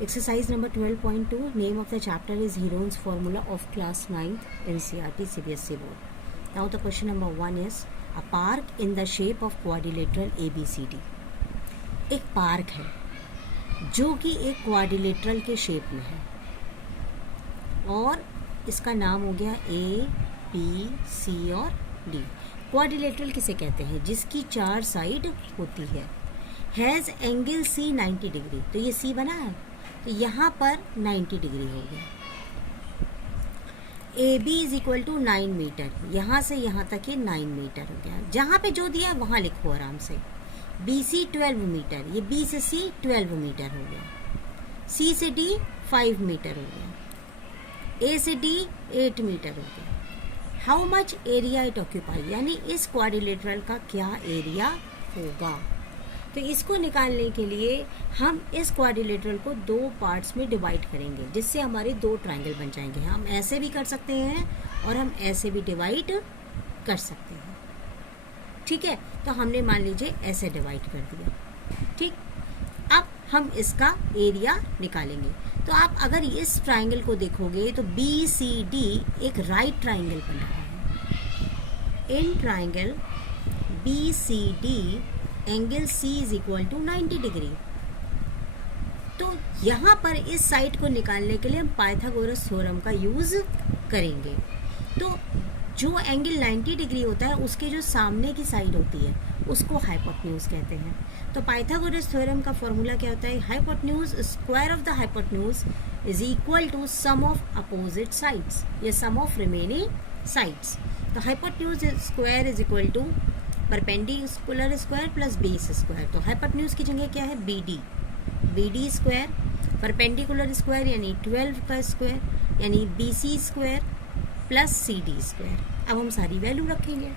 Exercise number 12.2. Name of the chapter is Heron's Formula of Class 9th NCERT CBSE board. Now the question number 1 is a park in the shape of quadrilateral ABCD. एक park है जो कि एक quadrilateral के shape में है और इसका नाम हो गया A, B, C और D. क्वाड्रिलेटरल किसे कहते हैं? जिसकी 4 साइड होती है. Has angle C 90 degree. तो ये C बना है तो यहाँ पर 90 डिग्री हो गया. AB is equal to 9 metre. यहाँ से यहाँ तक ये 9 मीटर हो गया. जहाँ पे जो दिया वहाँ लिखो आराम से. BC 12 metre. ये B से C 12 मीटर हो गया. C से D 5 मीटर हो गया. A से D 8 मीटर हो गया. How much area it occupy, यानी इस क्वाड्रिलेटरल का क्या एरिया होगा. तो इसको निकालने के लिए हम इस क्वाड्रिलेटरल को 2 पार्ट्स में डिवाइड करेंगे जिससे हमारे 2 ट्रायंगल बन जाएंगे. हम ऐसे भी कर सकते हैं और हम ऐसे भी डिवाइड कर सकते हैं. ठीक है, तो हमने मान लीजिए ऐसे डिवाइड कर दिया. ठीक, अब हम इसका एरिया निकालेंगे. तो आप अगर इस ट्रायंगल को देखोगे तो BCD एक राइट ट्रायंगल बन रहा है. In triangle BCD angle C is equal to 90 degree. तो यहाँ पर इस साइड को निकालने के लिए हम पाइथागोरस थ्योरम का यूज करेंगे. तो जो एंगल 90 डिग्री होता है उसके जो सामने की साइड होती है उसको हाइपोटेन्यूज कहते हैं. तो पाइथागोरस थ्योरम का फॉर्मूला क्या होता है? Hypotenuse square of the hypotenuse is equal to sum of opposite sides या सम ऑफ रिमेनिंग साइड्स. तो hypotenuse square is equal to perpendicular square plus base square. तो हाइपोटेन्यूज की जगह क्या है? BD square. परपेंडिकुलर स्क्वायर यानी 12 का square यानी BC square plus CD square. अब हम सारी वैल्यू रखेंगे.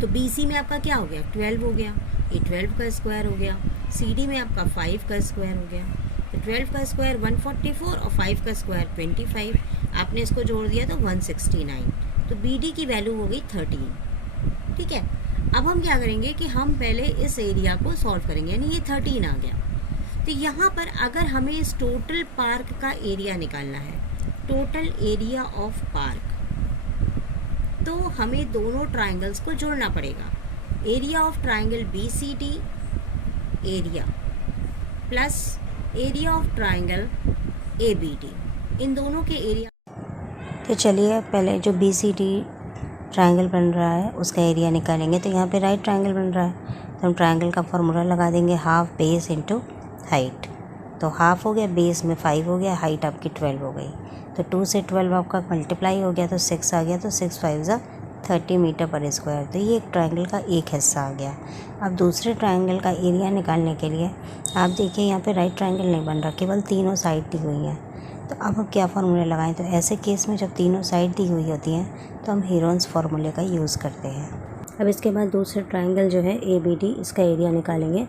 तो BC में आपका क्या हो गया? 12 हो गया. ये 12 का स्क्वायर हो गया. CD में आपका 5 का स्क्वायर हो गया. तो 12 का स्क्वायर 144 और 5 का स्क्वायर 25. आपने इसको जोड़ दिया तो 169. तो BD की वैल्यू हो गई 13. ठीक है, अब हम क्या करेंगे कि हम पहले इस एरिया को सॉल्व करेंगे, यानी ये 13 आ गया. तो यहाँ पर अगर हमें इस टोटल पार्क का एरिया निकालना है, टोटल एरिया ऑफ पार्क, तो हमें दोनों ट्रायंगल्स को जोड़ना पड़ेगा. Area of triangle BCD area plus area of triangle ABD, इन दोनों के एरिया. तो चलिए पहले जो BCD ट्रायंगल बन रहा है उसका एरिया निकालेंगे. तो यहाँ पे राइट ट्रायंगल बन रहा है तो हम ट्रायंगल का फॉर्मूला लगा देंगे, हाफ बेस इंटू हाइट. तो हाफ हो गया, बेस में 5 हो गया, हाइट आपकी 12 हो गई. तो 2 से 12 आपका मल्टीप्लाई हो गया तो 6 आ गया. तो 6 5 ज़ा 30 मीटर पर स्क्वायर. तो ये एक ट्रायंगल का एक हिस्सा आ गया. अब दूसरे ट्रायंगल का एरिया निकालने के लिए आप देखिए यहाँ पे राइट ट्रायंगल नहीं बन रहा, केवल तीनों साइड दी हुई हैं. तो अब हम क्या फार्मूला लगाएं? तो ऐसे केस में जब तीनों साइड दी हुई होती हैं तो हम हीरोन्स फार्मूले का यूज़ करते हैं. अब इसके बाद दूसरे ट्रायंगल जो है ABD, इसका एरिया निकालेंगे.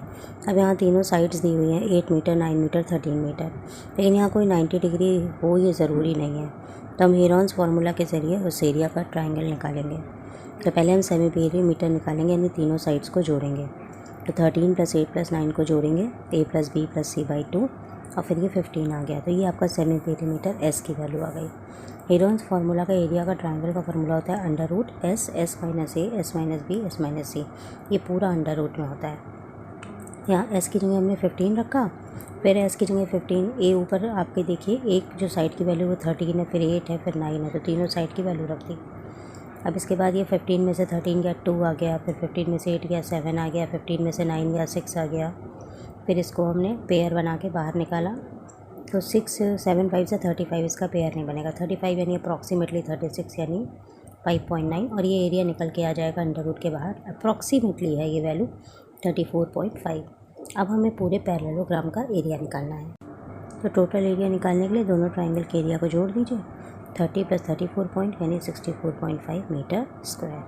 अब यहाँ तीनों साइड्स दी हुई हैं, 8 मीटर, 9 मीटर, 13 मीटर. लेकिन यहाँ कोई 90 डिग्री हो ये ज़रूरी नहीं है. तो हम हीरोन्स फार्मूला के ज़रिए उस एरिया का ट्रायंगल निकालेंगे. तो पहले हम सेमी पेरीमीटर निकालेंगे, यानी तीनों साइड्स को जोड़ेंगे. तो 13 + 8 + 9 को जोड़ेंगे, A + B + C/2 और फिर ये 15 आ गया. तो ये आपका सेमी पेरीमीटर S की वैल्यू आ गई. हीरोन्स फार्मूला का एरिया का ट्रायंगल का फार्मूला होता है √S, S - A, S - B, S - C. ये पूरा √ में होता है. यहाँ S की जगह हमने 15 रखा, फिर S की जगह 15. A ऊपर आपके देखिए एक जो साइड की वैल्यू वो 13 है, फिर 8 है, फिर 9 है. तो तीनों साइड की वैल्यू रख दी. अब इसके बाद ये 15 में से 13 गया 2 आ गया, फिर 15 में से 8 गया 7 आ गया, 15 में से 9 गया 6 आ गया. फिर इसको हमने पेयर बना के बाहर निकाला. तो 6 7 5 से 35, इसका पेयर नहीं बनेगा. 35 यानी अप्रॉक्सीमेटली 36 यानी 5.9 और ये एरिया निकल के आ जाएगा √ के बाहर. अप्रॉक्सीमेटली है ये वैल्यू 34.5. अब हमें पूरे पैरेललोग्राम का एरिया निकालना है. तो टोटल एरिया निकालने के लिए दोनों ट्रायंगल के एरिया को जोड़ दीजिए. 30 + 34 यानी 64.5 मीटर स्क्वायर.